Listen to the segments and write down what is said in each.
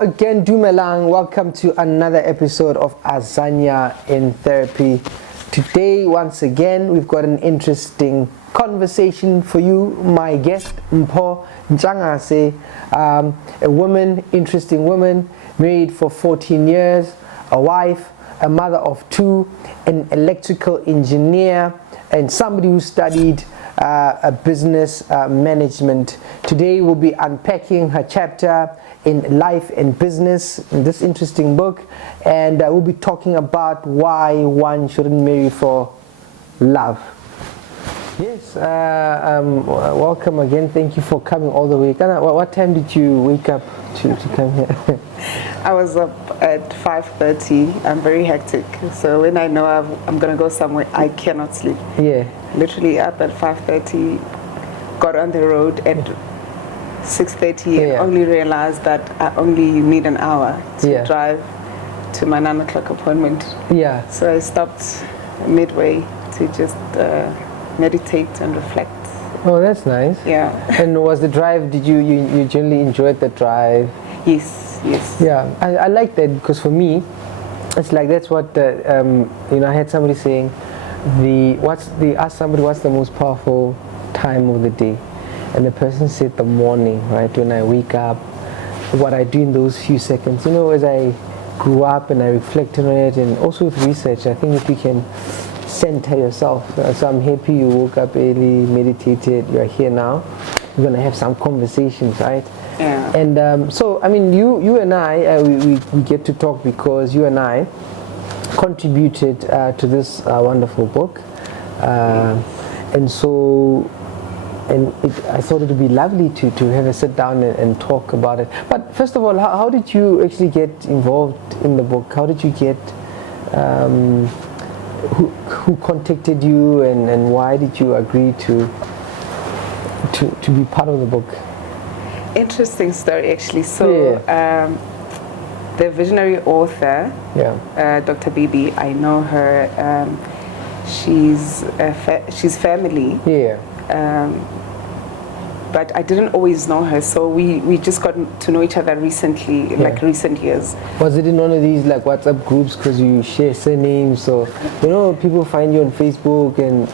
again, Dumelang. Welcome to another episode of Azania In Therapy. Today, once again, we've got an interesting conversation for you. My guest, Mpho Ntshangase, a woman, interesting woman, married for 14 years, a wife, a mother of two, an electrical engineer, and somebody who studied a business management. Today we'll be unpacking her chapter in life and business in this interesting book, and we'll be talking about why one shouldn't marry for love. Yes, welcome again. Thank you for coming all the way. What time did you wake up to come here? I was up at 5:30. I'm very hectic. So when I know I'm going to go somewhere, I cannot sleep. Yeah. Literally up at 5:30, got on the road at 6:30 and only realized that I only need an hour to drive to my 9 o'clock appointment. Yeah. So I stopped midway to just meditate and reflect. Oh, that's nice. Yeah. And was the drive, did you generally enjoyed the drive? Yes, yes. Yeah, I like that, because for me, it's like that's what, I had somebody saying, they asked somebody what's the most powerful time of the day, and the person said the morning, right? When I wake up, what I do in those few seconds, as I grew up and I reflected on it, and also with research, I think if you can center yourself. So I'm happy you woke up early, meditated, you're here now. We're going to have some conversations, right? Yeah. And so, I mean, you and I, we get to talk because you and I contributed to this wonderful book. And so, I thought it would be lovely to have a sit down and talk about it. But first of all, how did you actually get involved in the book? How did you get, who contacted you, and why did you agree to be part of the book? Interesting story, actually. So the visionary author, Dr. Bibi, I know her. She's family. Yeah. But I didn't always know her, so we just got to know each other recently, like recent years. Was it in one of these like WhatsApp groups because you share surnames, so people find you on Facebook and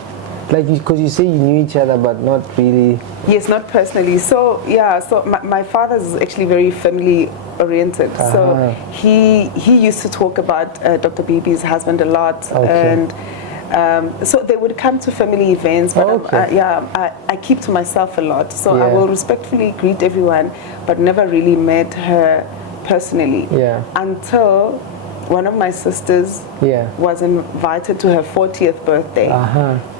like because you say you knew each other but not really? Yes, not personally. So so my father is actually very family oriented. So he used to talk about Dr. Bibi's husband a lot, and so they would come to family events, but I keep to myself a lot. So I will respectfully greet everyone, but never really met her personally until one of my sisters was invited to her 40th birthday.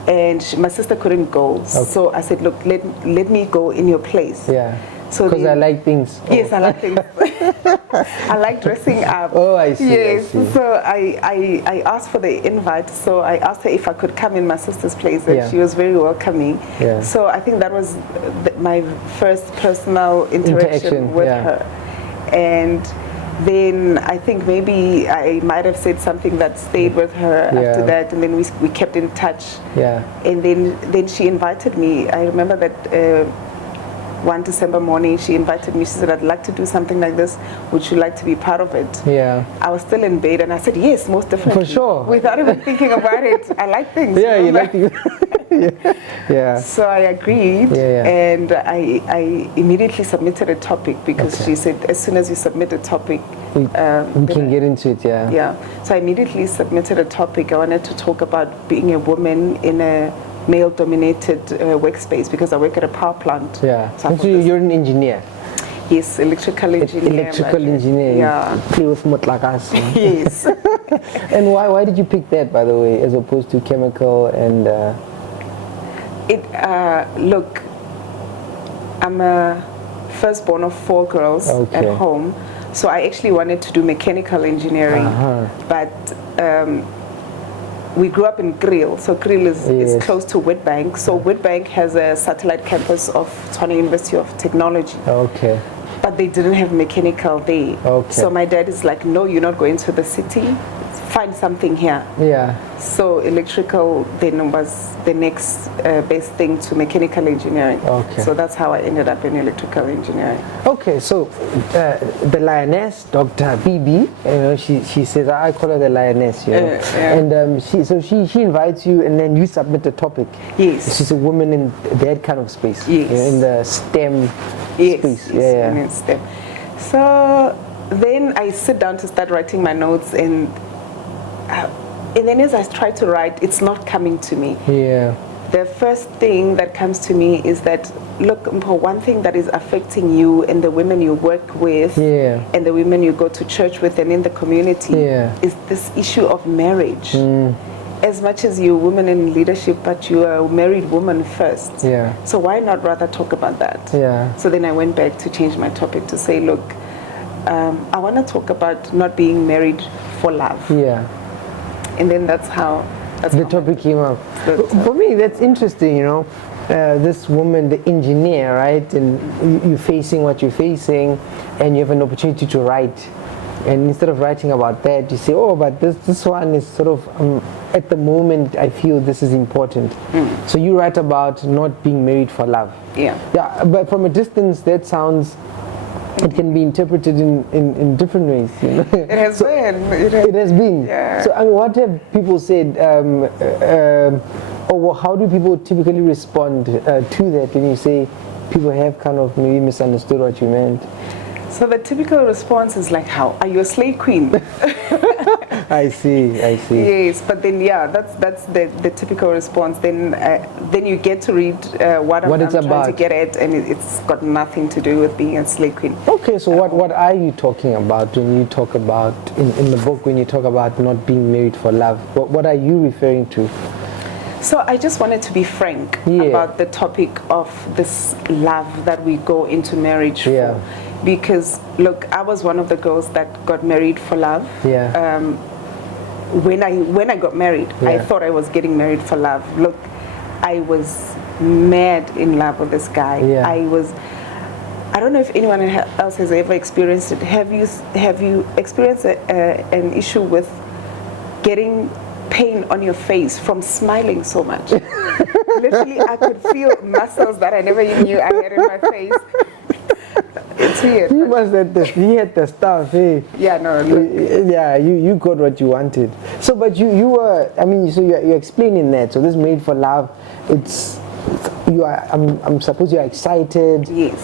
And my sister couldn't go. So I said, look, let me go in your place. Yeah. So because I like things. Yes, I like things. I like dressing up. Oh, I see. Yes. I see. So I asked for the invite. So I asked her if I could come in my sister's place, and she was very welcoming. Yeah. So I think that was my first personal interaction with her. And then I think maybe I might have said something that stayed with her after that, and then we kept in touch. Yeah. And then she invited me. I remember that one December morning, she invited me. She said, I'd like to do something like this. Would you like to be part of it? Yeah. I was still in bed, and I said, yes, most definitely. For sure. Without even thinking about it. I like things. Yeah, you like things. Yeah. So I agreed, and I immediately submitted a topic because she said, as soon as you submit a topic, we can get into it, Yeah. So I immediately submitted a topic. I wanted to talk about being a woman in a male-dominated workspace because I work at a power plant. Yeah. So you're an engineer. Yes, electrical engineer. Electrical engineer. Yeah. Play with Tlaka. Yes. And why did you pick that, by the way, as opposed to chemical and? Look, I'm a firstborn of 4 girls at home, so I actually wanted to do mechanical engineering, but. We grew up in Kriel, so Kriel is close to Witbank. So Witbank has a satellite campus of Tshwane University of Technology. Okay. But they didn't have mechanical there. Okay. So my dad is like, no, you're not going to the city. find something here. Yeah. So electrical then was the next best thing to mechanical engineering. Okay. So that's how I ended up in electrical engineering. Okay, so the lioness, Dr. Bibi, she says, I call her the lioness, yeah. And she invites you, and then you submit a topic. Yes. She's a woman in that kind of space. Yes. In the STEM space. Yes, in STEM. So then I sit down to start writing my notes, and then as I try to write, it's not coming to me. Yeah. The first thing that comes to me is that, look, Mpho, one thing that is affecting you and the women you work with and the women you go to church with and in the community is this issue of marriage. As much as you're a woman in leadership, but you are a married woman first. Yeah. So why not rather talk about that? Yeah. So then I went back to change my topic to say, look, I want to talk about not being married for love. Yeah. And then that's how the topic came up. For me, that's interesting, this woman, the engineer, right? And you're facing what you're facing, and you have an opportunity to write. And instead of writing about that, you say, oh, but this one is sort of, at the moment, I feel this is important. So you write about not being married for love. Yeah. Yeah, but from a distance, that sounds, it can be interpreted in different ways. It has been. It has been. Yeah. So, what have people said, or how do people typically respond to that when you say people have kind of maybe misunderstood what you meant? So the typical response is like, how? Are you a slave queen? I see. Yes, but then that's the typical response. Then you get to read what I'm trying to get at, and it's got nothing to do with being a slave queen. Okay, so what are you talking about when you talk about, in the book, when you talk about not being married for love? What are you referring to? So I just wanted to be frank about the topic of this love that we go into marriage for. Because, look, I was one of the girls that got married for love. Yeah. When I got married, I thought I was getting married for love. Look, I was mad in love with this guy. Yeah. I don't know if anyone else has ever experienced it. Have you experienced an issue with getting pain on your face from smiling so much? Literally, I could feel muscles that I never even knew I had in my face. It's weird. You must have the stuff, eh? Yeah, no. Yeah, you got what you wanted. So, but you were, so you're explaining that. So this made for love, I'm suppose you're excited. Yes.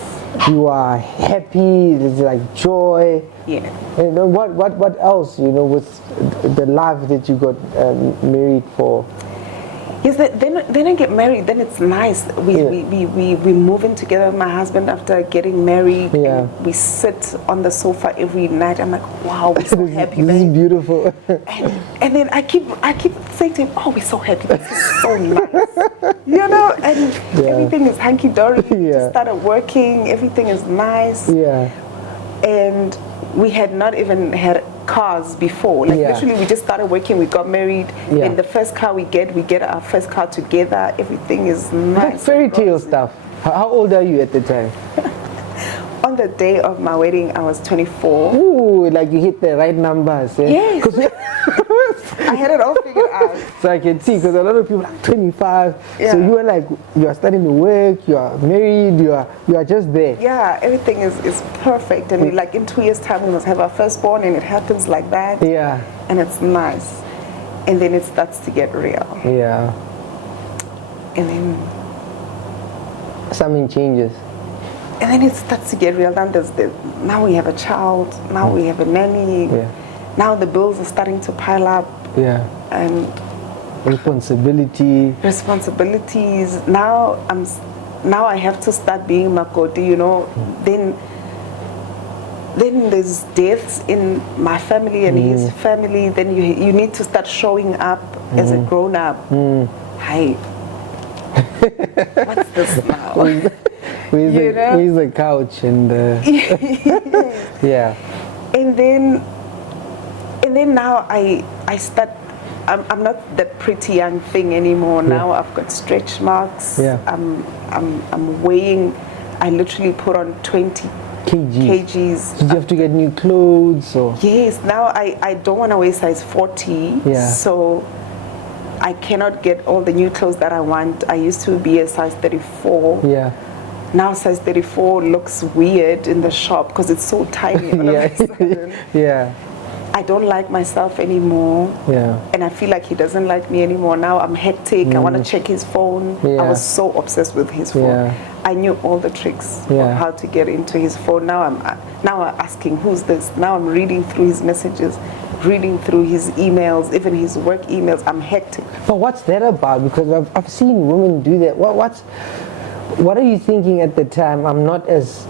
You are happy. There's like joy. Yeah. And what else? With the love that you got married for. Yes, then I get married. Then it's nice. We move in together with my husband after getting married. Yeah. And we sit on the sofa every night. I'm like, wow, we're so happy. This is beautiful. And then I keep saying to him, oh, we're so happy. This is so nice. And everything is hunky dory. We just started working. Everything is nice. Yeah. And we had not even had cars before. Literally, we just started working. We got married. Yeah. And the first car we get our first car together. Everything is nice. That's fairy tale stuff. How old are you at the time? On the day of my wedding, I was 24. Ooh, like you hit the right numbers. Eh? Yes. I had it all figured out. So I can see, because a lot of people are 25. Yeah. So you are like, you are starting to work, you are married, you are just there. Yeah, everything is perfect. And like in 2 years' time, we must have our firstborn, and it happens like that. Yeah. And it's nice. And then it starts to get real. Yeah. And then something changes. And then it starts to get real. Now we have a child. Now we have a nanny. Yeah. Now the bills are starting to pile up. Yeah. And responsibilities. Now I have to start being makoti. Then there's deaths in my family and his family. Then you need to start showing up as a grown up. Hi. What's this now? Where's the couch and yeah. And then now I start. I'm not that pretty young thing anymore. Now I've got stretch marks. Yeah. I'm weighing. I literally put on 20 kgs. Did you have to get new clothes or? Yes, now I don't want to wear size 40, so I cannot get all the new clothes that I want. I used to be a size 34. Yeah. Now size 34 looks weird in the shop because it's so tiny. All of a sudden. Yeah. I don't like myself anymore. Yeah. And I feel like he doesn't like me anymore. Now I'm hectic. I want to check his phone. I was so obsessed with his phone. I knew all the tricks of how to get into his phone. Now I'm asking, who's this? Now I'm reading through his messages, reading through his emails, even his work emails. I'm hectic. But what's that about? Because I've seen women do that. What are you thinking at the time? I'm not as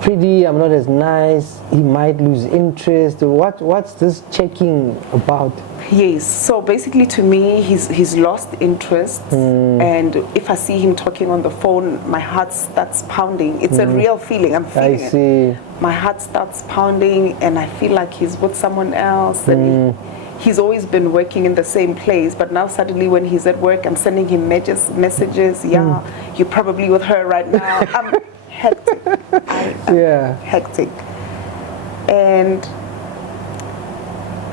pretty, I'm not as nice, he might lose interest. What's this checking about? Yes, so basically to me, he's lost interest, and if I see him talking on the phone, my heart starts pounding. It's a real feeling, I'm feeling it. My heart starts pounding and I feel like he's with someone else, and he's always been working in the same place, but now suddenly when he's at work, I'm sending him messages, you're probably with her right now. I'm hectic. Hectic. And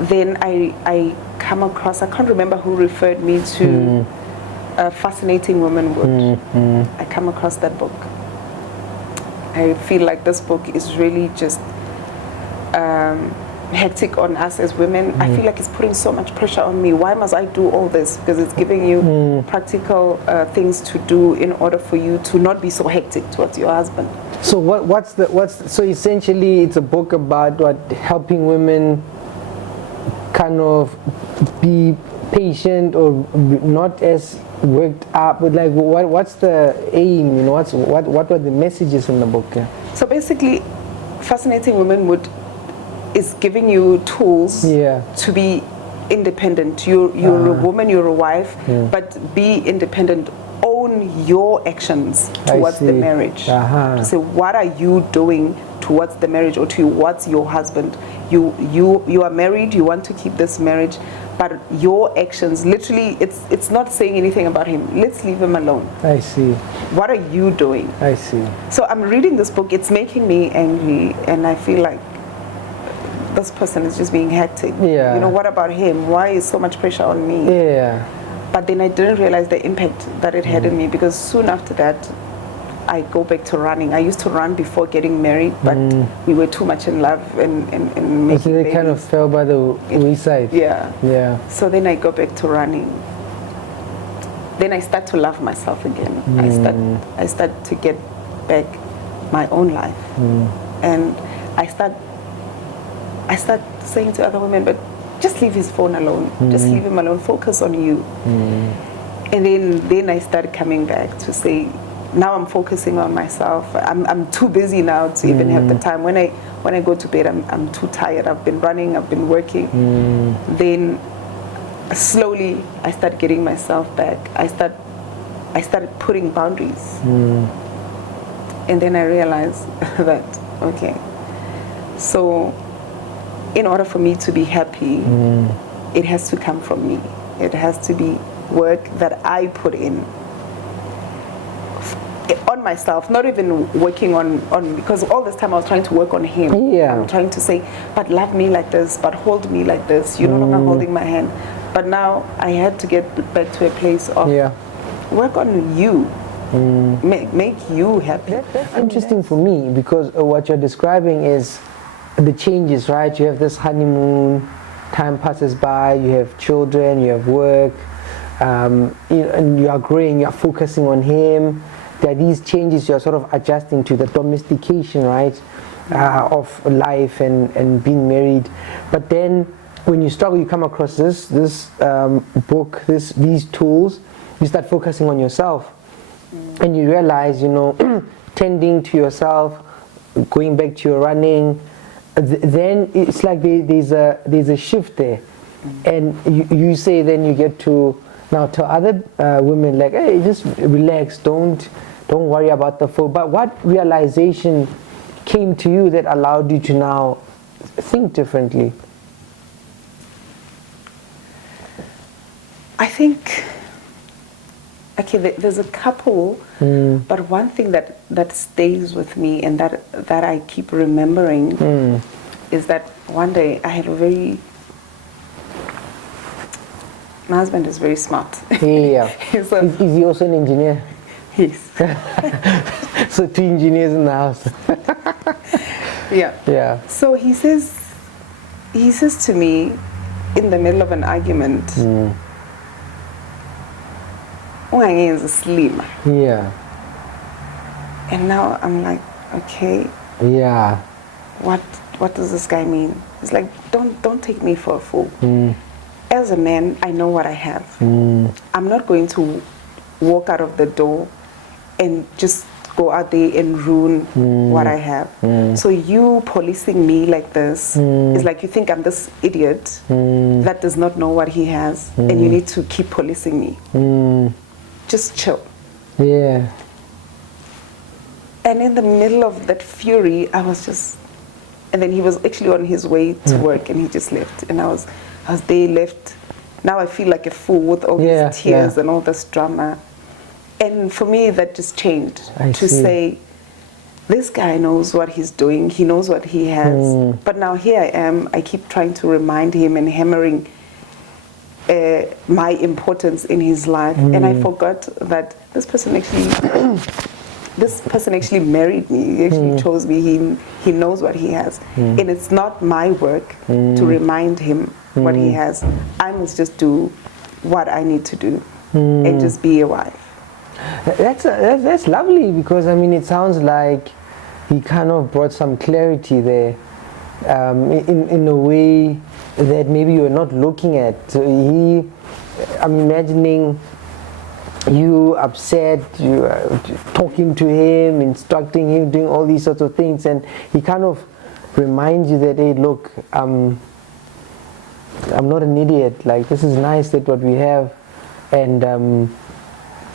then I come across, I can't remember who referred me to Fascinating Womanhood. I come across that book. I feel like this book is really just hectic on us as women. I feel like it's putting so much pressure on me. Why must I do all this? Because it's giving you practical things to do in order for you to not be so hectic towards your husband. So so essentially it's a book about helping women kind of be patient or not as worked up, but like what's the aim, you know, what were the messages in the book? So basically Fascinating Womanhood is giving you tools to be independent. You're a woman, you're a wife, but be independent. Own your actions towards the marriage. To say, what are you doing towards the marriage or towards your husband? You are married, you want to keep this marriage, but your actions, literally, it's not saying anything about him. Let's leave him alone. I see. What are you doing? I see. So I'm reading this book, it's making me angry, and I feel like this person is just being hectic. You know, what about him? Why is so much pressure on me? But then I didn't realize the impact that it had in me, because soon after that, I go back to running. I used to run before getting married, but we were too much in love and making so they kind of fell by the wayside. So then I go back to running. Then I start to love myself again. I start to get back my own life. And I start saying to other women, but just leave his phone alone. Just leave him alone. Focus on you. And then I started coming back to say, now I'm focusing on myself. I'm too busy now to even have the time. When I go to bed, I'm too tired. I've been running. I've been working. Then slowly I started getting myself back. I started putting boundaries. And then I realized that okay, so in order for me to be happy, it has to come from me. It has to be work that I put in on myself, not even working on because all this time I was trying to work on him. I'm trying to say, but love me like this, but hold me like this. You're no longer holding my hand. But now I had to get back to a place of work on you. Make you happy. That's interesting for me, because what you're describing is the changes, right? You have this honeymoon, time passes by, you have children, you have work, and you are growing, you are focusing on him. There are these changes you're sort of adjusting to, the domestication, right, of life and being married. But then when you struggle, you come across this book, these tools, you start focusing on yourself. And you realize, you know, tending to yourself, going back to your running, then it's like there's a shift there. And you say then you get to now tell other women, like, hey, just relax, don't worry about the phone. But what realization came to you that allowed you to now think differently? I think okay, there's a couple, but one thing that stays with me and that I keep remembering is that one day I had my husband is very smart. Yeah. So, is he also an engineer? Yes. So 2 engineers in the house. Yeah. Yeah. So he says to me in the middle of an argument, "Ungangenzi isilima." Yeah. And now I'm like, okay, Yeah. what does this guy mean? He's like, don't take me for a fool. As a man, I know what I have. I'm not going to walk out of the door and just go out there and ruin what I have. So you policing me like this is like you think I'm this idiot that does not know what he has, and you need to keep policing me. Just chill. Yeah. And in the middle of that fury, I was just, and then he was actually on his way to work, and he just left, and I was there left. Now I feel like a fool with all these tears and all this drama. And for me, that just changed to say, this guy knows what he's doing. He knows what he has. But now here I am. I keep trying to remind him and hammering my importance in his life. And I forgot that this person actually married me. He actually chose me. He knows what he has. And it's not my work to remind him what he has. I must just do what I need to do and just be a wife. That's lovely, because I mean it sounds like he kind of brought some clarity there, in a way that maybe you're not looking at. I'm imagining you upset, you talking to him, instructing him, doing all these sorts of things, and he kind of reminds you that, hey, look, I'm not an idiot. Like, this is nice that what we have, and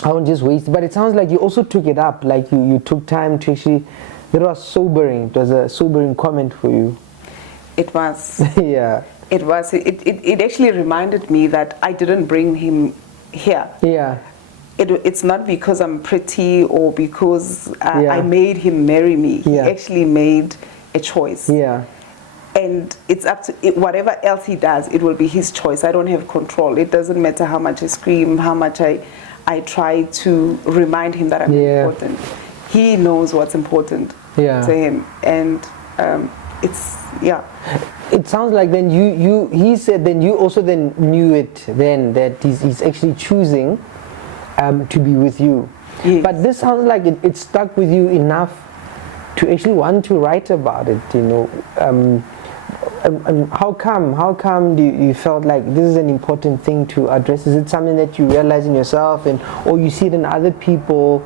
I won't just waste it. But it sounds like you also took it up, like you took time to actually, that was sobering. It was a sobering comment for you. It was. Yeah. It was. It actually reminded me that I didn't bring him here. Yeah. It's not because I'm pretty or because I made him marry me. He actually made a choice. Yeah. And it's up to whatever else he does, it will be his choice. I don't have control. It doesn't matter how much I scream, how much I try to remind him that I'm important. He knows what's important to him, and it's It sounds like then he said then you also then knew it then that he's actually choosing to be with you. Yes. But this sounds like it stuck with you enough to actually want to write about it. You know, how come you felt like this is an important thing to address? Is it something that you realize in yourself, or you see it in other people?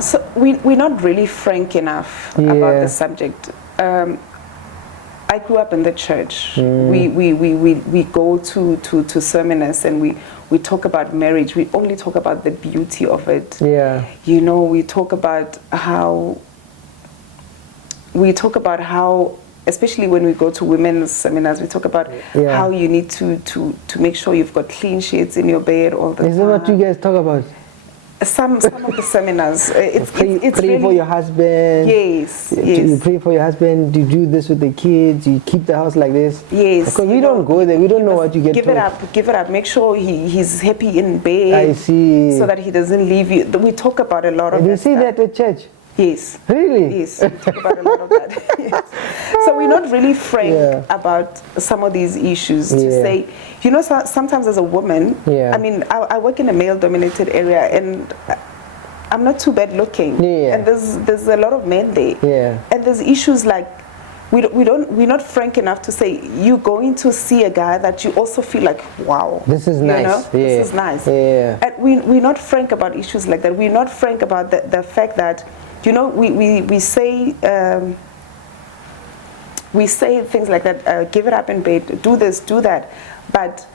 So we're not really frank enough about the subject. I grew up in the church. We go to seminars and we talk about marriage. We only talk about the beauty of it. Yeah. You know, we talk about how, especially when we go to women's seminars, we talk about how you need to make sure you've got clean sheets in your bed all the time. Is that what you guys talk about? Some of the seminars. It's pray really, for your husband. Yes, You pray for your husband. You do this with the kids. You keep the house like this. Yes. Because we don't go there. We don't know what you get. Give it up. Make sure he's happy in bed. I see. So that he doesn't leave you. We talk about a lot of that. Do you see that at church? Yes. Really? Yes. We talk about a lot of that. Yes. So we're not really frank about some of these issues to say, you know, sometimes as a woman, I mean, I work in a male-dominated area, and I'm not too bad looking, and there's a lot of men there, and there's issues like we're not frank enough to say you're going to see a guy that you also feel like, wow, this is nice. You know? This is nice. And we're not frank about issues like that. We're not frank about the fact that, you know, we say things like that, give it up in bed, do this, do that, but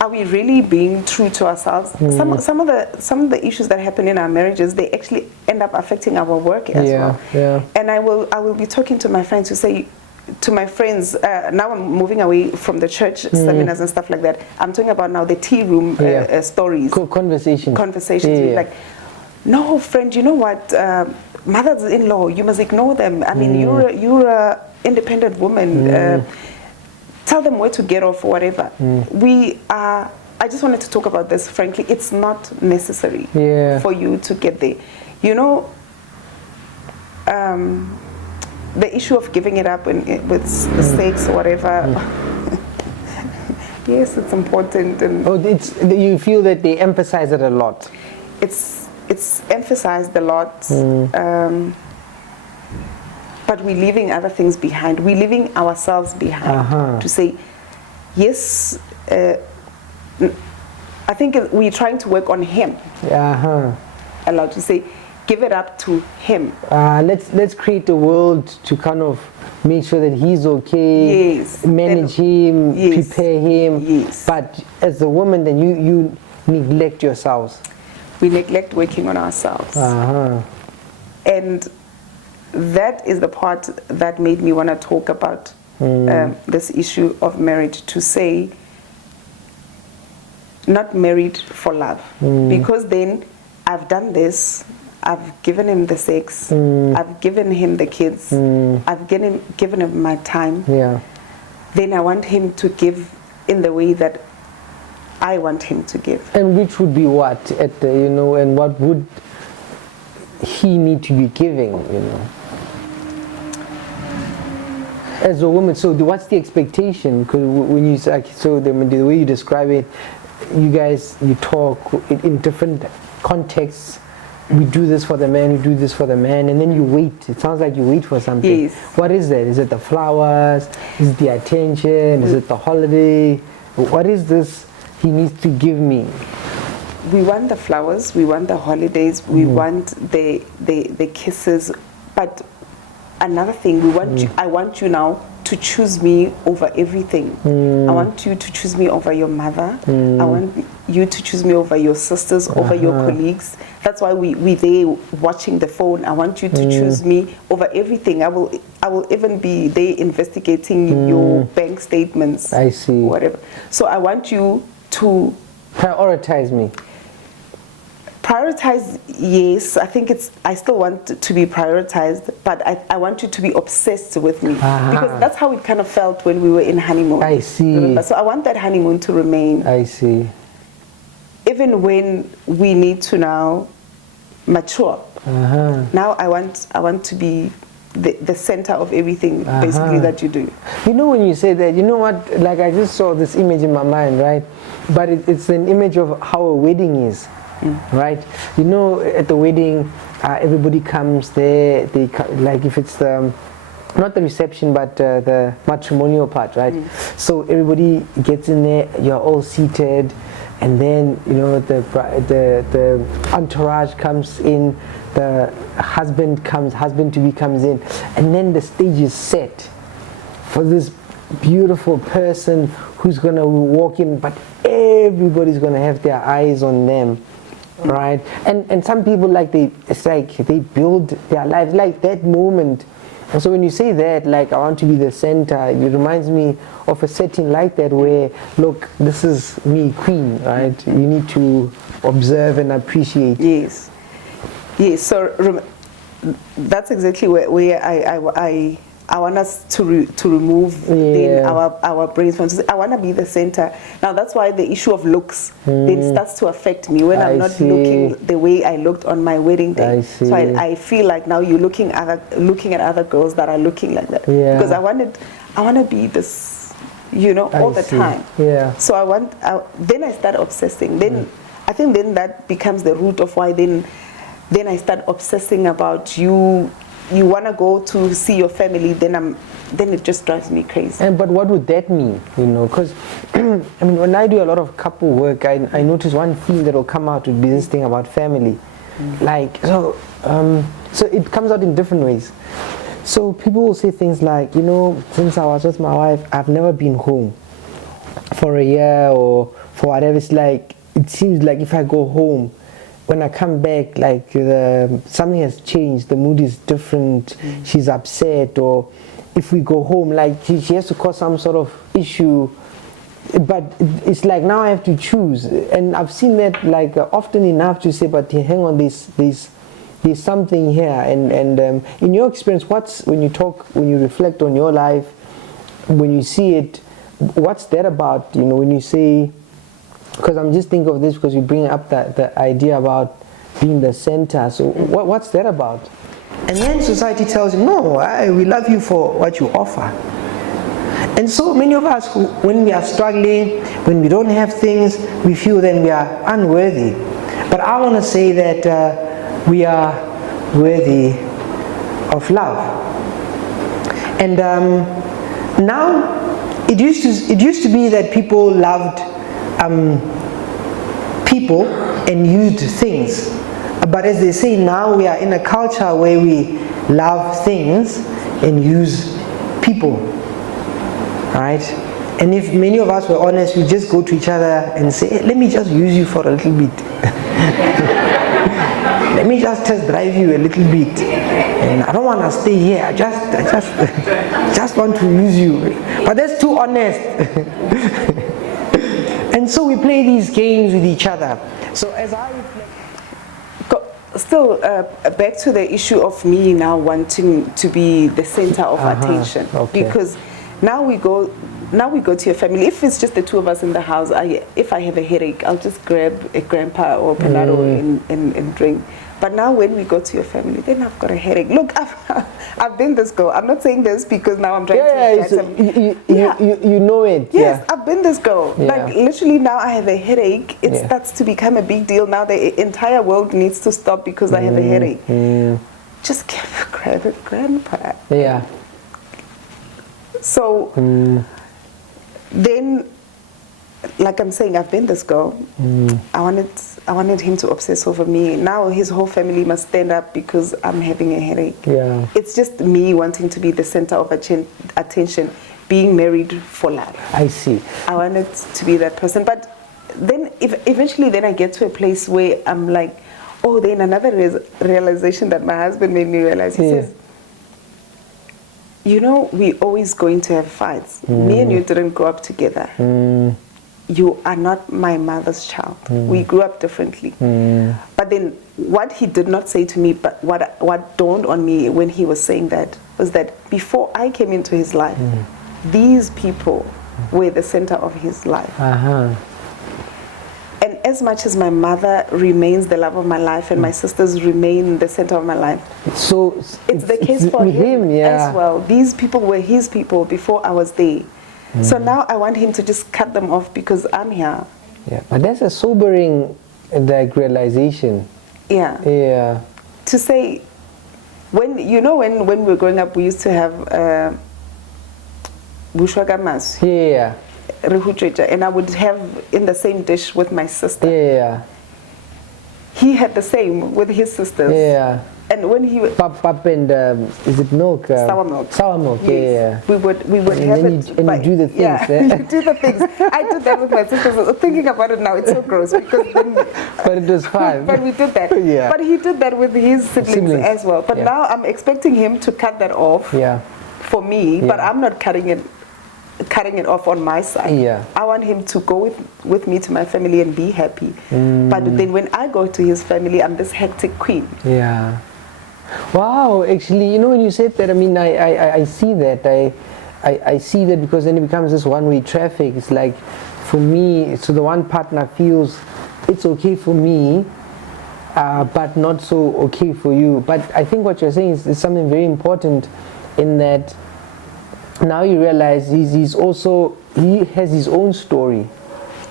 are we really being true to ourselves? Some of the issues that happen in our marriages, they actually end up affecting our work as well. And I will be talking to my friends who say, to my friends, now I'm moving away from the church seminars and stuff like that. I'm talking about now the tea room stories. Conversations. Yeah. Like, no, friend, you know what? Mothers-in-law, you must ignore them. I mean, you're a independent woman. Tell them where to get off or whatever. I just wanted to talk about this, frankly. It's not necessary for you to get there. You know, the issue of giving it up with sex or whatever, yes, it's important. And you feel that they emphasize it a lot? It's emphasized a lot, but we're leaving other things behind. We're leaving ourselves behind to say, yes, I think we're trying to work on him. Allowed to say, give it up to him. Let's create a world to kind of make sure that he's okay, manage him, prepare him. But as a woman, then you neglect yourselves. We neglect working on ourselves. And that is the part that made me want to talk about this issue of marriage, to say, not married for love. Because then I've done this, I've given him the sex, I've given him the kids, I've given him my time. Then I want him to give in the way that I want him to give. And which would be what at the, and what would he need to be giving, as a woman? So what's the expectation? Because when you say, so the way you describe it, you talk in different contexts. We do this for the man, we do this for the man, and then you wait. It sounds like you wait for something. What is that? Is it the flowers? Is it the attention? Is it the holiday? What is this he needs to give me? We want the flowers, we want the holidays, we want the kisses, but another thing, I want you now to choose me over everything. I want you to choose me over your mother. I want you to choose me over your sisters, over your colleagues. That's why we there watching the phone. I want you to choose me over everything. I will even be there investigating your bank statements. I see. Whatever. So I want you to prioritize me. Prioritize, yes. I think I still want to be prioritized, but I want you to be obsessed with me. Because that's how it kind of felt when we were in honeymoon. I see. Remember? So I want that honeymoon to remain. I see. Even when we need to now mature. Now I want to be the center of everything, basically, that you do. When you say that, you know what? Like, I just saw this image in my mind, right? But it's an image of how a wedding is. Right, at the wedding, everybody comes there. Like if it's not the reception, but the matrimonial part, right? So everybody gets in there. You're all seated, and then the entourage comes in. The husband to be comes in, and then the stage is set for this beautiful person who's gonna walk in, but everybody's gonna have their eyes on them. Right, and some people it's like they build their lives like that moment. And so when you say that, like, I want to be the center, it reminds me of a setting like that where, look, this is me, queen, right? You need to observe and appreciate. Yes. So that's exactly where I want us to remove our brains from. I want to be the center. Now that's why the issue of looks then starts to affect me when I'm not looking the way I looked on my wedding day. So I feel like now you're looking at other girls that are looking like that. Because I want to be this, all the time. So then I start obsessing. Then I think then that becomes the root of why then I start obsessing about you. You want to go to see your family, then it just drives me crazy. But what would that mean? Because when I do a lot of couple work, I notice one theme that will come out would be this thing about family. So it comes out in different ways. So people will say things like, since I was with my wife, I've never been home for a year or for whatever. It's like, it seems like if I go home, when I come back, like something has changed, the mood is different, she's upset, or if we go home, like she has to cause some sort of issue, but it's like now I have to choose, and I've seen that like often enough to say, but hang on, there's something here, and in your experience, when you reflect on your life, when you see it, what's that about? You know, when you say, because I'm just thinking of this because you bring up the idea about being the center. So what's that about? And then society tells you, no, we love you for what you offer. And so many of us, when we are struggling, when we don't have things, we feel then we are unworthy. But I want to say that we are worthy of love. And now, it used to be that people loved people and used things. But as they say now, we are in a culture where we love things and use people. Right? And if many of us were honest, we just go to each other and say, hey, let me just use you for a little bit. Let me just test drive you a little bit. And I don't want to stay here. I just want to use you. But that's too honest. And so we play these games with each other. So as I reflect, still back to the issue of me now wanting to be the center of attention, because now we go to your family. If it's just the two of us in the house, if I have a headache, I'll just grab a grandpa or Panado and drink. But now when we go to your family, then I've got a headache. Look, I've been this girl. I'm not saying this because now I'm trying to you know it. Yes, I've been this girl. Like literally now I have a headache. It starts to become a big deal. Now the entire world needs to stop because I have a headache. Just grab a grandpa. Yeah. So then, like I'm saying, I've been this girl. I wanted him to obsess over me. Now his whole family must stand up because I'm having a headache. Yeah. It's just me wanting to be the center of attention, being married for love. I see. I wanted to be that person. But then eventually then I get to a place where I'm like, oh, then another realization that my husband made me realize. He says, you know, we're always going to have fights. Me and you didn't grow up together. You are not my mother's child. We grew up differently. But then what he did not say to me, but what dawned on me when he was saying that, was that before I came into his life, these people were the center of his life. And as much as my mother remains the love of my life and my sisters remain the center of my life, so it's the case for him as well. These people were his people before I was there. So now I want him to just cut them off because I'm here. Yeah, but that's a sobering realization. Yeah. To say, when we were growing up, we used to have bushwagamas. Yeah. And I would have in the same dish with my sister. Yeah. He had the same with his sisters. Yeah. And when he pap and is it milk? Sour milk. Sour milk. Yes. Yeah. We would and have then it. You do the things. Yeah. You do the things. I did that with my sisters. Thinking about it now, it's so gross because then. But it was fun. But we did that. Yeah. But he did that with his siblings as well. But now I'm expecting him to cut that off. Yeah. For me, but I'm not cutting it off on my side. Yeah. I want him to go with me to my family and be happy. But then when I go to his family, I'm this hectic queen. Yeah. Wow, actually, when you said that, I mean, I see that. I see that because then it becomes this one-way traffic. It's like, for me, so the one partner feels it's okay for me, but not so okay for you. But I think what you're saying is something very important in that now you realize he has his own story,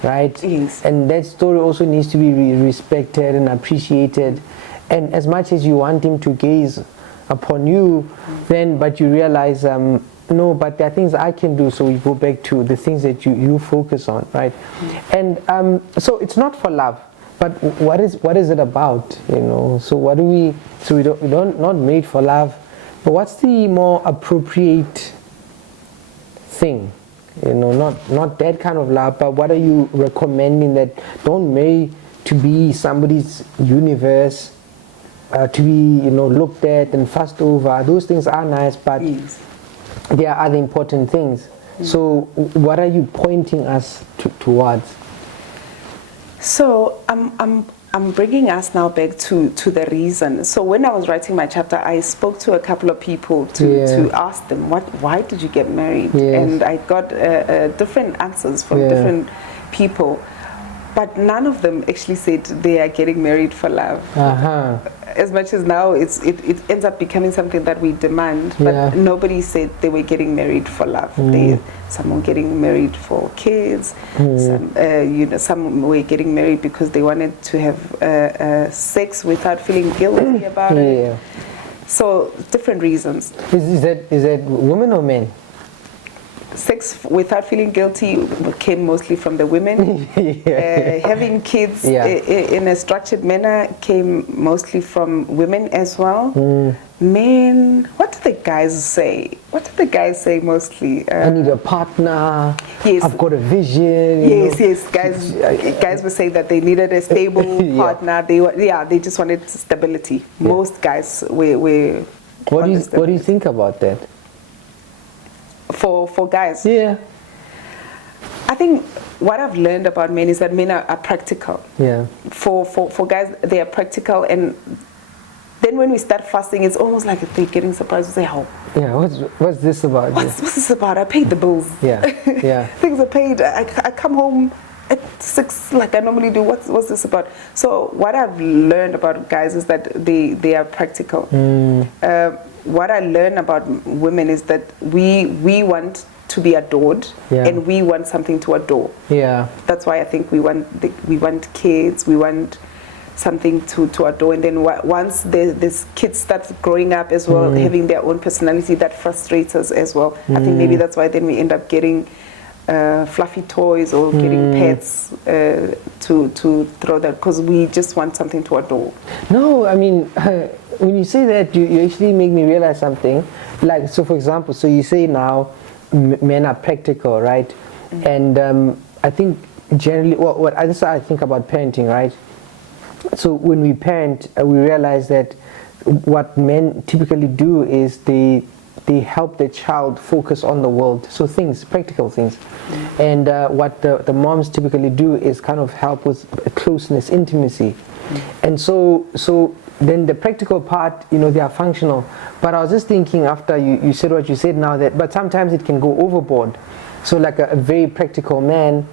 right? Yes. And that story also needs to be respected and appreciated. And as much as you want him to gaze upon you, but you realize, no, but there are things I can do, so we go back to the things that you focus on, right? And so it's not for love, but what is it about, So we don't not made for love, but what's the more appropriate thing? Not that kind of love, but what are you recommending that don't marry to be somebody's universe? To be looked at and fussed over. Those things are nice, but there are other important things. So what are you pointing us towards? So I'm bringing us now back to the reason. So when I was writing my chapter, I spoke to a couple of people to ask them, why did you get married? Yes. And I got different answers from different people, but none of them actually said they are getting married for love. As much as now it ends up becoming something that we demand, but nobody said they were getting married for love. Some were getting married for kids. Some were getting married because they wanted to have sex without feeling guilty about it. So different reasons. Is that women or men? Sex without feeling guilty came mostly from the women. Having kids in a structured manner came mostly from women as well. Men, what do the guys say? What do the guys say mostly? I need a partner. Yes. I've got a vision. Yes. Guys would say that they needed a stable partner. They just wanted stability. Most guys were. What do you think about that? For guys? Yeah. I think what I've learned about men is that men are practical. Yeah. For guys, they are practical, and then when we start fasting, it's almost like they're getting surprised to say, "Oh, yeah, what's this about? What's this about? I paid the bills. Yeah. Things are paid. I come home at 6 like I normally do. What's this about?" So what I've learned about guys is that they are practical. What I learn about women is that we want to be adored, and we want something to adore. Yeah. That's why I think we want kids, we want something to adore, and then once this kids start growing up as well, having their own personality, that frustrates us as well. I think maybe that's why then we end up getting fluffy toys or getting pets to throw that, because we just want something to adore. No, I mean, when you say that, you actually make me realize something. Like, so for example, so you say now men are practical, right? And I think generally, this is how I think about parenting, right? So when we parent, we realize that what men typically do is they help the child focus on the world. So practical things. And what the moms typically do is kind of help with closeness, intimacy. And so then the practical part, they are functional. But I was just thinking after you said what you said now, but sometimes it can go overboard. So like a very practical man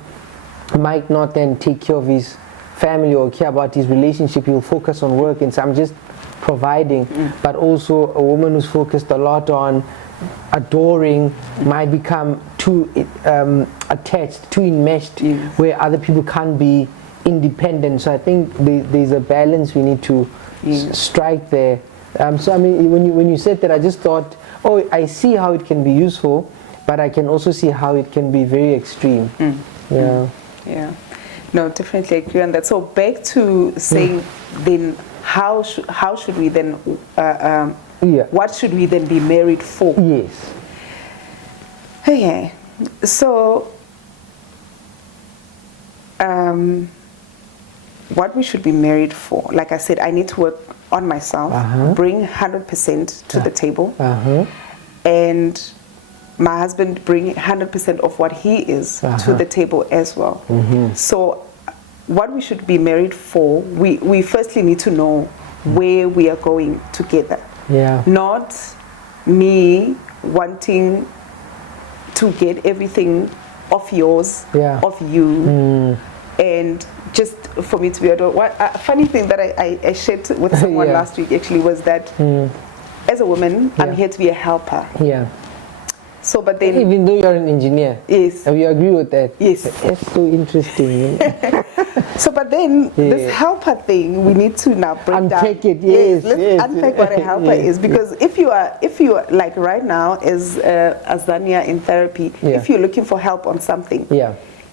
might not then take care of his family or care about his relationship. He'll focus on work, and so I'm just providing. But also a woman who's focused a lot on adoring might become too attached, too enmeshed, where other people can't be independent. So I think there's a balance we need to strike there. So I mean, when you said that, I just thought, I see how it can be useful, but I can also see how it can be very extreme. Yeah. No, definitely agree on that. So back to saying then, how should we then what should we then be married for? Yes. Okay. So what we should be married for, like I said, I need to work on myself, bring 100% to the table, and my husband bring 100% of what he is to the table as well. So what we should be married for, we firstly need to know where we are going together. Not me wanting to get everything of yours, of you, and just for me to be adored. A funny thing that I shared with someone last week actually was that as a woman, I'm here to be a helper. So, but then, even though you're an engineer, yes, and we agree with that. Yes, that's so interesting. So, but then this helper thing, we need to now break down. Unpack it. Yes, let's unpack what a helper is, because if you are like right now as Azania In Therapy, if you're looking for help on something,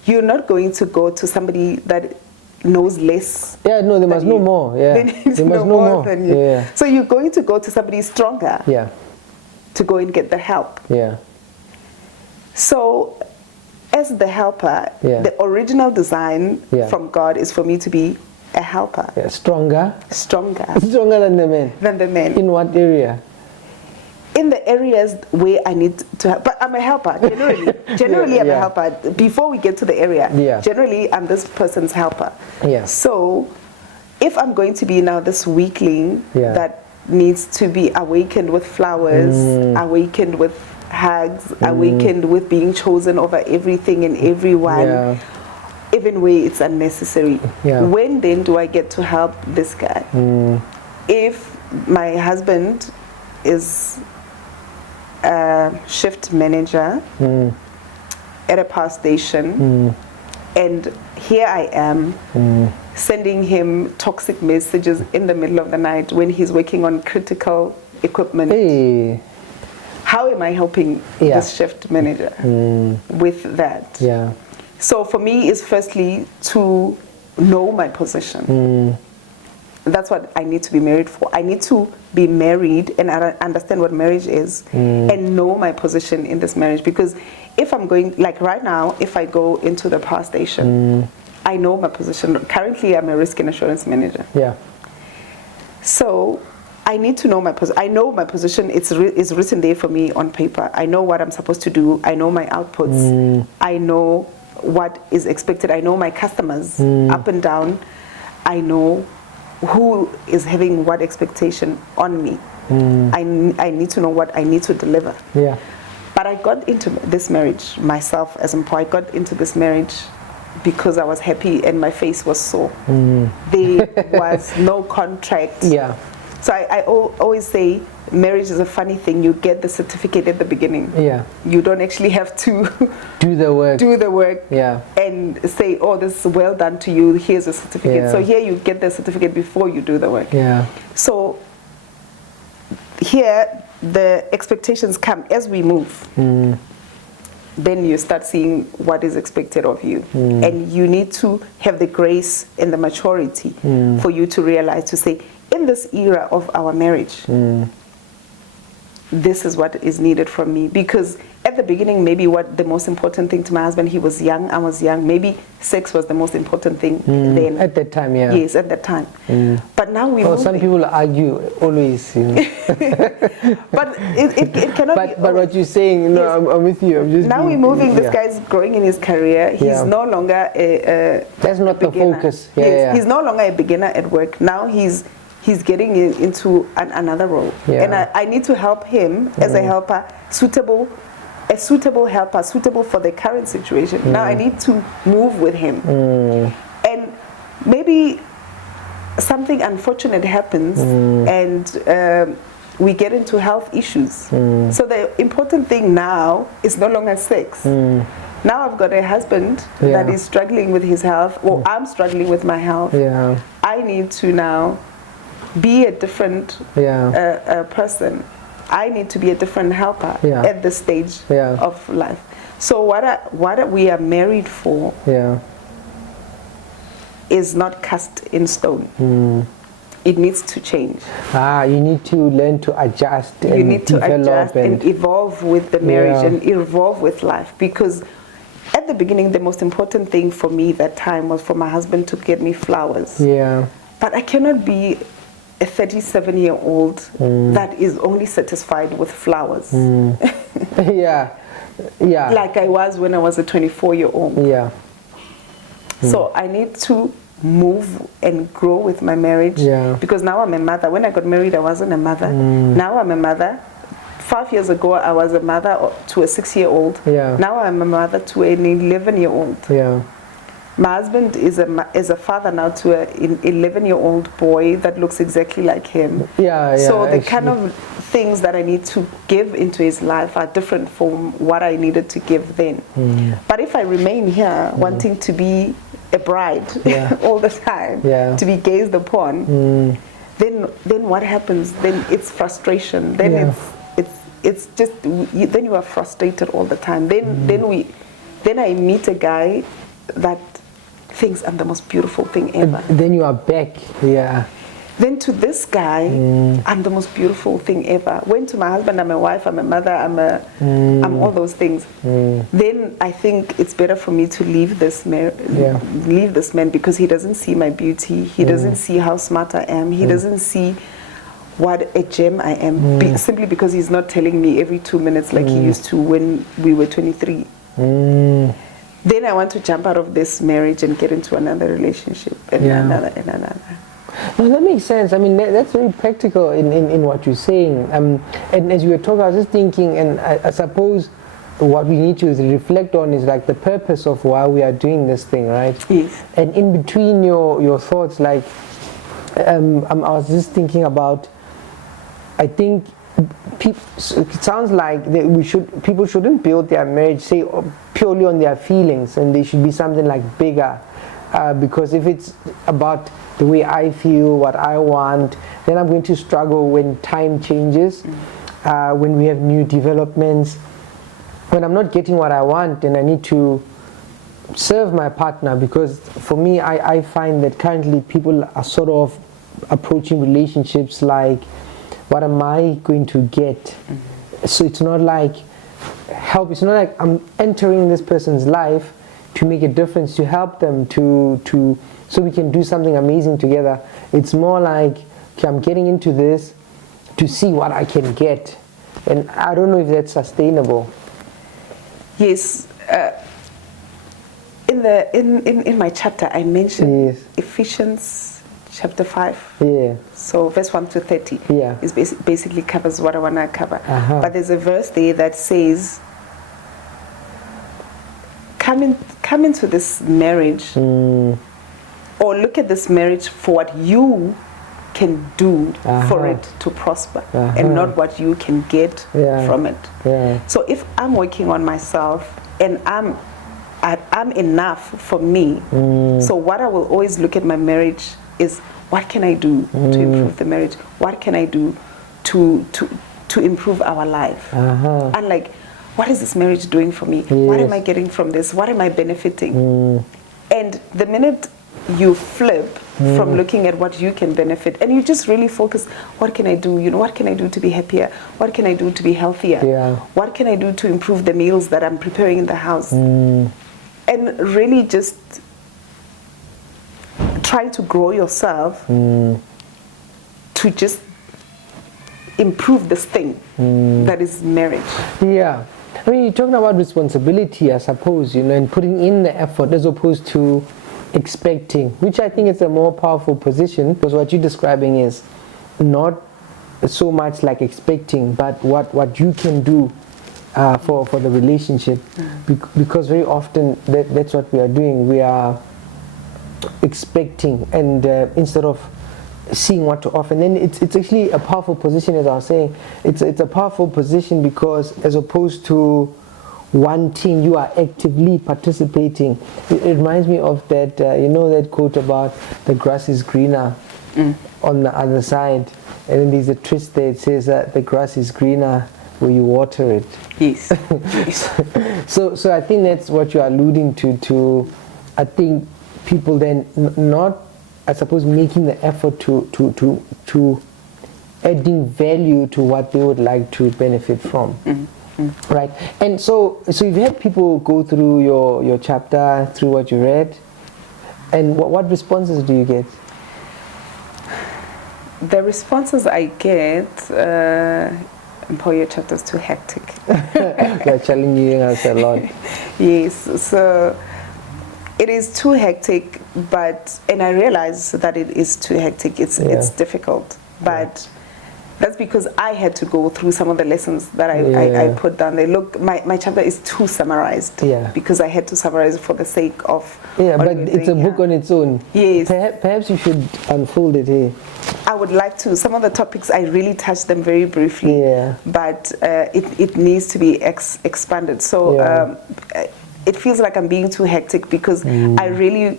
you're not going to go to somebody that knows less. They must know more. They must know more than you. So you're going to go to somebody stronger. To go and get the help. So, as the helper, the original design from God is for me to be a helper. Stronger. Stronger Stronger than the men. Than the men. In what area? in the areas where I need to help. But I'm a helper, generally. Generally, I'm a helper. Before we get to the area, generally, I'm this person's helper. So, if I'm going to be now this weakling that needs to be awakened with flowers, awakened with hugs, awakened with being chosen over everything and everyone, even where it's unnecessary. When then do I get to help this guy? If my husband is a shift manager at a power station, and here I am sending him toxic messages in the middle of the night when he's working on critical equipment. How am I helping this shift manager with that? So for me, is firstly to know my position. That's what I need to be married for. I need to be married and understand what marriage is and know my position in this marriage. Because if I'm going, like right now, if I go into the power station, I know my position. Currently, I'm a risk and assurance manager. So I need to know my position. I know my position. It's written there for me on paper. I know what I'm supposed to do. I know my outputs. I know what is expected. I know my customers up and down. I know who is having what expectation on me. I need to know what I need to deliver. But I got into this marriage myself as Mpho. I got into this marriage because I was happy and my face was sore. There was no contract. So I always say marriage is a funny thing. You get the certificate at the beginning. You don't actually have to do the work. And say, oh, this is well done to you. Here's a certificate. So here you get the certificate before you do the work. So here the expectations come as we move. Then you start seeing what is expected of you. And you need to have the grace and the maturity for you to realize, to say, in this era of our marriage, this is what is needed from me. Because at the beginning, maybe what the most important thing to my husband, he was young, I was young, maybe sex was the most important thing then. At that time, Yes, at that time. But now we some people argue always, But it cannot be. But what you're saying, no, I'm with you. I'm just now we're moving, this guy's growing in his career. He's no longer that's not the focus. He's no longer a beginner at work. Now he's getting into another role. And I need to help him as a helper, a suitable helper, suitable for the current situation. Now I need to move with him. And maybe something unfortunate happens and we get into health issues. So the important thing now is no longer sex. Now I've got a husband that is struggling with his health, or I'm struggling with my health. I need to now be a different person. I need to be a different helper at this stage of life. So what we are married for is not cast in stone. It needs to change. You need to learn to adjust and you need to adjust and evolve with the marriage and evolve with life. Because at the beginning, the most important thing for me that time was for my husband to get me flowers. But I cannot be a 37-year-old that is only satisfied with flowers. Like I was when I was a 24-year-old. So I need to move and grow with my marriage because now I'm a mother. When I got married, I wasn't a mother. Now I'm a mother. 5 years ago, I was a mother to a 6-year-old. Now I'm a mother to an 11-year-old. My husband is a father now to an 11-year-old boy that looks exactly like him. So the kind of things that I need to give into his life are different from what I needed to give then. But if I remain here wanting to be a bride all the time, to be gazed upon, then what happens? Then it's frustration. Then it's just then you are frustrated all the time. Then I meet a guy that thinks I'm the most beautiful thing ever. Then you are back. Then to this guy, I'm the most beautiful thing ever. When to my husband, I'm a wife, I'm a mother, I'm all those things. Then I think it's better for me to leave this man because he doesn't see my beauty. He doesn't see how smart I am. He doesn't see what a gem I am, simply because he's not telling me every 2 minutes like he used to when we were 23. Then I want to jump out of this marriage and get into another relationship and another and another. No, that makes sense. I mean, that's very practical in what you're saying. And as you were talking, I was just thinking, and I suppose what we need to reflect on is like the purpose of why we are doing this thing, right? Yes. And in between your thoughts, like, I was just thinking about, I think it sounds like people shouldn't build their marriage, say, purely on their feelings, and they should be something like bigger. Because if it's about the way I feel, what I want, then I'm going to struggle when time changes, when we have new developments. When I'm not getting what I want, then I need to serve my partner, because for me, I find that currently people are sort of approaching relationships like, what am I going to get? So it's not like help, it's not like I'm entering this person's life to make a difference, to help them, so we can do something amazing together. It's more like, okay, I'm getting into this to see what I can get. And I don't know if that's sustainable. Yes, in my chapter I mentioned Ephesians chapter 5. Yeah. So verse 1 to 30. Yeah. Is basically covers what I want to cover. But there's a verse there that says, come into this marriage, or look at this marriage for what you can do for it to prosper, and not what you can get from it. So if I'm working on myself and I'm enough for me, so what I will always look at my marriage is, what can I do to improve the marriage? What can I do to improve our life? And like, what is this marriage doing for me? What am I getting from this? What am I benefiting? And the minute you flip from looking at what you can benefit, and you just really focus, what can I do? You know, what can I do to be happier? What can I do to be healthier? What can I do to improve the meals that I'm preparing in the house? And really just try to grow yourself to just improve this thing that is marriage. Yeah. I mean, you're talking about responsibility, I suppose, you know, and putting in the effort as opposed to expecting, which I think is a more powerful position, because what you're describing is not so much like expecting, but what you can do for the relationship, because very often that's what we are doing. We are expecting, and instead of seeing what to offer. And then it's actually a powerful position, as I was saying. It's a powerful position because, as opposed to wanting, you are actively participating. It reminds me of that, you know, that quote about the grass is greener on the other side. And then there's a twist there. It says that the grass is greener where you water it. Yes. So I think that's what you're alluding to. I think people then not, I suppose, making the effort to adding value to what they would like to benefit from. Right. And so you've had people go through your chapter, through what you read, and what responses do you get? The responses I get, Mpho, your chapter is too hectic. They're challenging us a lot. Yes, so it is too hectic, and I realize that it is too hectic. It's difficult, but that's because I had to go through some of the lessons that I put down there. Look, my chapter is too summarized because I had to summarize it for the sake of but it's a book on its own. Yes. Perhaps you should unfold it here. I would like to. Some of the topics I really touched them very briefly, but it needs to be expanded. So it feels like I'm being too hectic because I really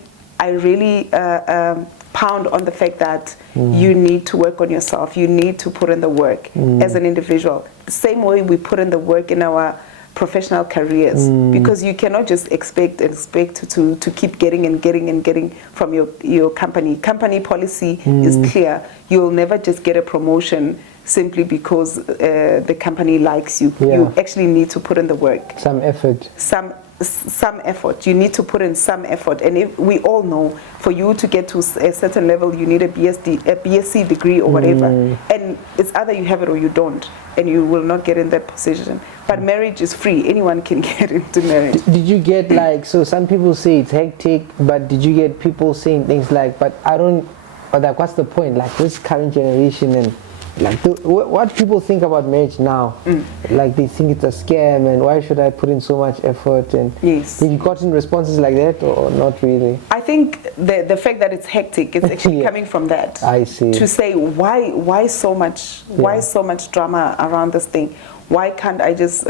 pound on the fact that you need to work on yourself. You need to put in the work as an individual. The same way we put in the work in our professional careers, because you cannot just expect to keep getting from your company. Company policy is clear. You'll never just get a promotion simply because the company likes you. You actually need to put in the work. Some effort. Some some effort. You need to put in some effort, and if we all know, for you to get to a certain level, you need a BSc degree or whatever, and it's either you have it or you don't, and you will not get in that position. But marriage is free; anyone can get into marriage. Did you get like, so some people say it's hectic, but did you get people saying things like, but I don't, or like, what's the point? Like this current generation and like what people think about marriage now, like they think it's a scam and why should I put in so much effort? And yes, have you gotten responses like that or not really? I think the fact that it's hectic, it's actually coming from that. I see. To say why so much drama around this thing? Why can't I just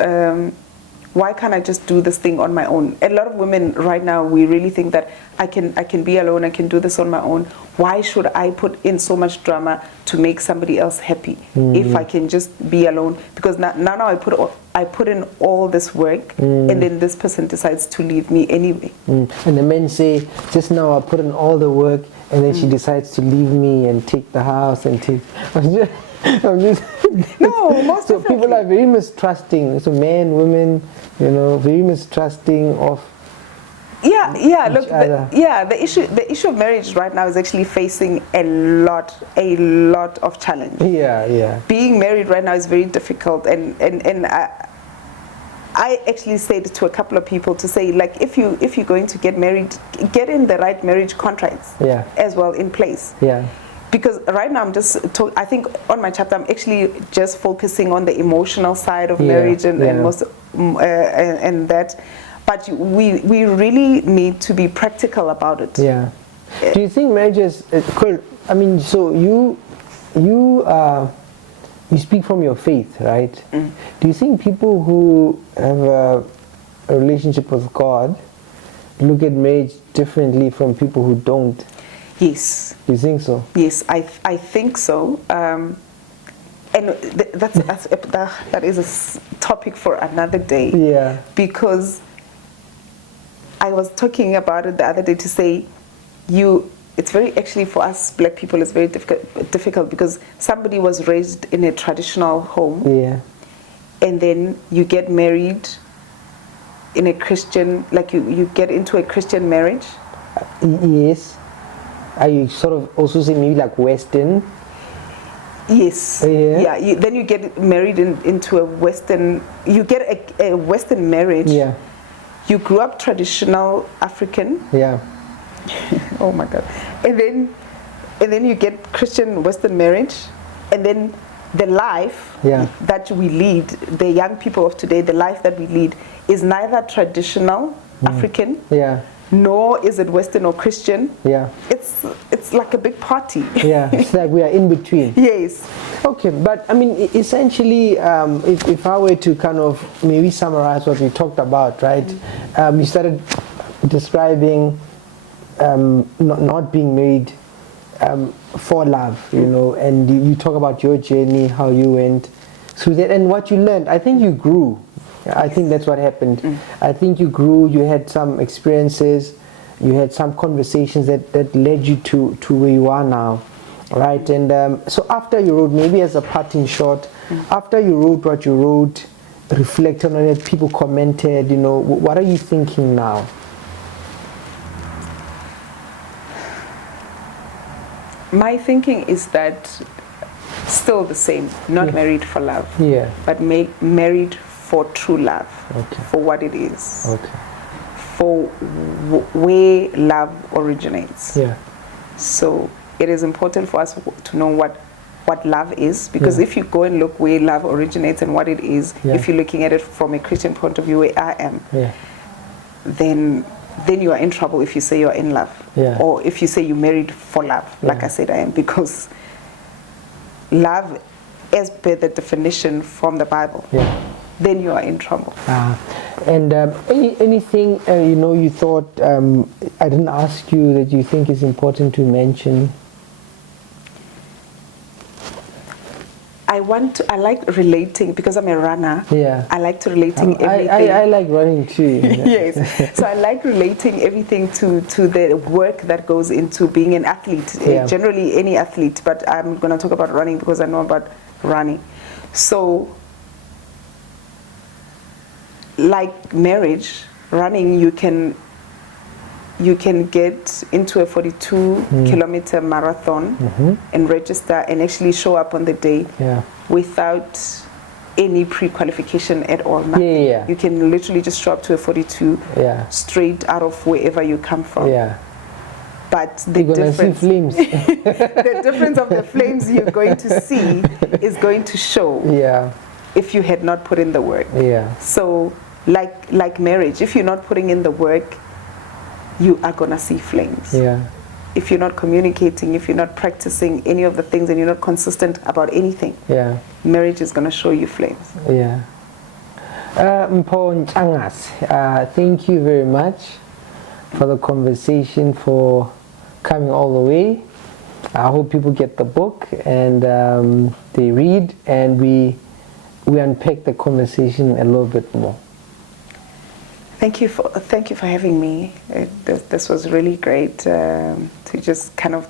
do this thing on my own? A lot of women right now, we really think that I can be alone, I can do this on my own. Why should I put in so much drama to make somebody else happy if I can just be alone? Because now I put in all this work, and then this person decides to leave me anyway. And the men say, just now I put in all the work, and then she decides to leave me and take the house and take. I'm just no, most so people are very mistrusting. So men, women, very mistrusting of. Look, the issue of marriage right now is actually facing a lot of challenge. Being married right now is very difficult, and I actually said to a couple of people to say, like, if you're going to get married, get in the right marriage contracts as well in place. Because right now I think on my chapter I'm actually just focusing on the emotional side of marriage and that. But we really need to be practical about it. Do you think marriage is cool? I mean, so you speak from your faith, right? Do you think people who have a relationship with God look at marriage differently from people who don't? Yes. Do you think so? Yes, I think so. And that is a topic for another day. Because I was talking about it the other day to say, it's very, actually for us black people, it's very difficult because somebody was raised in a traditional home, and then you get married in a Christian, like you get into a Christian marriage. Yes. Are you sort of also saying maybe like Western? Yes. Then you get married into a Western. You get a Western marriage. You grew up traditional African. Oh my God. And then you get Christian Western marriage, and then the life that we lead, the young people of today, the life that we lead is neither traditional African. Nor is it Western or Christian. It's like a big party. It's like we are in between. Yes. Okay, but I mean, essentially, if I were to kind of maybe summarize what we talked about, right? You started describing not being married for love, and you talk about your journey, how you went through that, and what you learned. I think you grew. I think that's what happened. I think you grew, you had some experiences, you had some conversations that led you to where you are now, right? And so after you wrote, maybe as a parting shot, after you wrote what you wrote, reflected on it, people commented, what are you thinking now? My thinking is that still the same, not married for love, but married for true love, for what it is, for where love originates. So it is important for us to know what love is, because if you go and look where love originates and what it is, if you're looking at it from a Christian point of view, where I am, then you are in trouble if you say you're in love, or if you say you're married for love, like I said I am, because love, as per the definition from the Bible, then you are in trouble. And anything you thought I didn't ask you that you think is important to mention? I like relating, because I'm a runner. I like to relating everything. I like running too. Yes. So I like relating everything to the work that goes into being an athlete. Generally any athlete, but I'm going to talk about running because I know about running. So like marriage, running, you can get into a 42 kilometer marathon and register and actually show up on the day without any pre-qualification at all. Nothing. You can literally just show up to a 42 straight out of wherever you come from. But the difference, the difference of the flames you're going to see is going to show if you had not put in the work. So like marriage, if you're not putting in the work, you are gonna see flames. If you're not communicating, if you're not practicing any of the things, and you're not consistent about anything, marriage is gonna show you flames. Mpho Ntshangase, thank you very much for the conversation, for coming all the way. I hope people get the book and they read, and we unpack the conversation a little bit more. Thank you for having me. This was really great to just kind of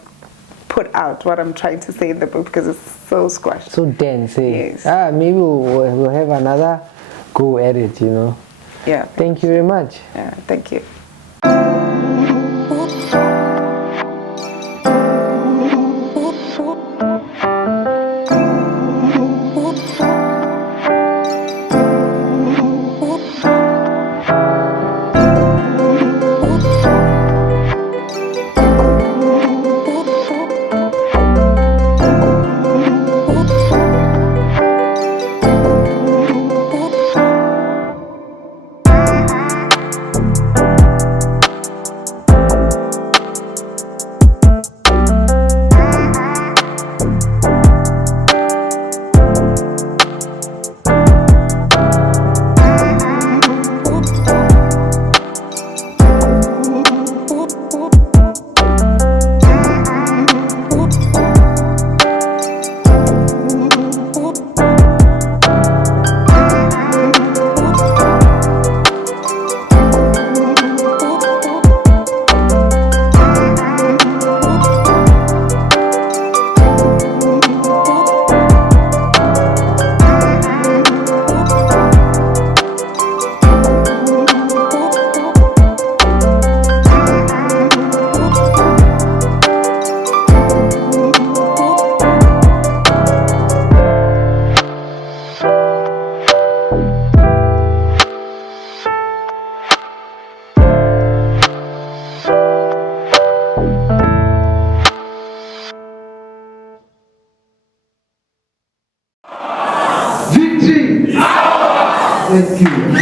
put out what I'm trying to say in the book, because it's so squashed, so dense. Yes. Maybe we'll have another go at it. Thank you very much. Thank you. Thank you.